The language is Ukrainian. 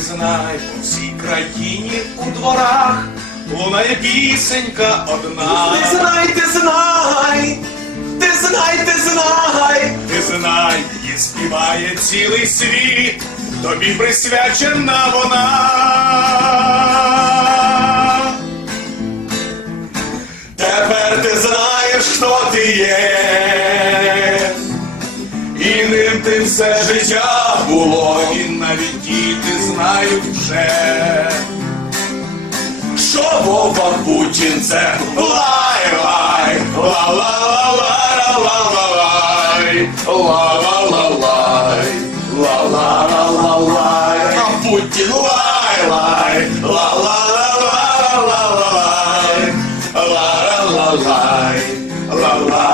знай, по всій країні у дворах лунає пісенька одна. Ти знай, ти знай, ти знай, ти знай, ти знай, і співає цілий світ, тобі присвячена вона. Тепер ти знаєш, хто ти є. І ним ти все життя було, і навіть діти знають вже, що Вова Путін це лай-лай, ла-ла-ла-ла-ла-ла-лай, ла-ла-ла-лай, ла-ла-ла-ла-лай, а Путін лай-лай, ла-ла-ла-ла-ла-лай, ла-ла-ла-лай, ла-ла.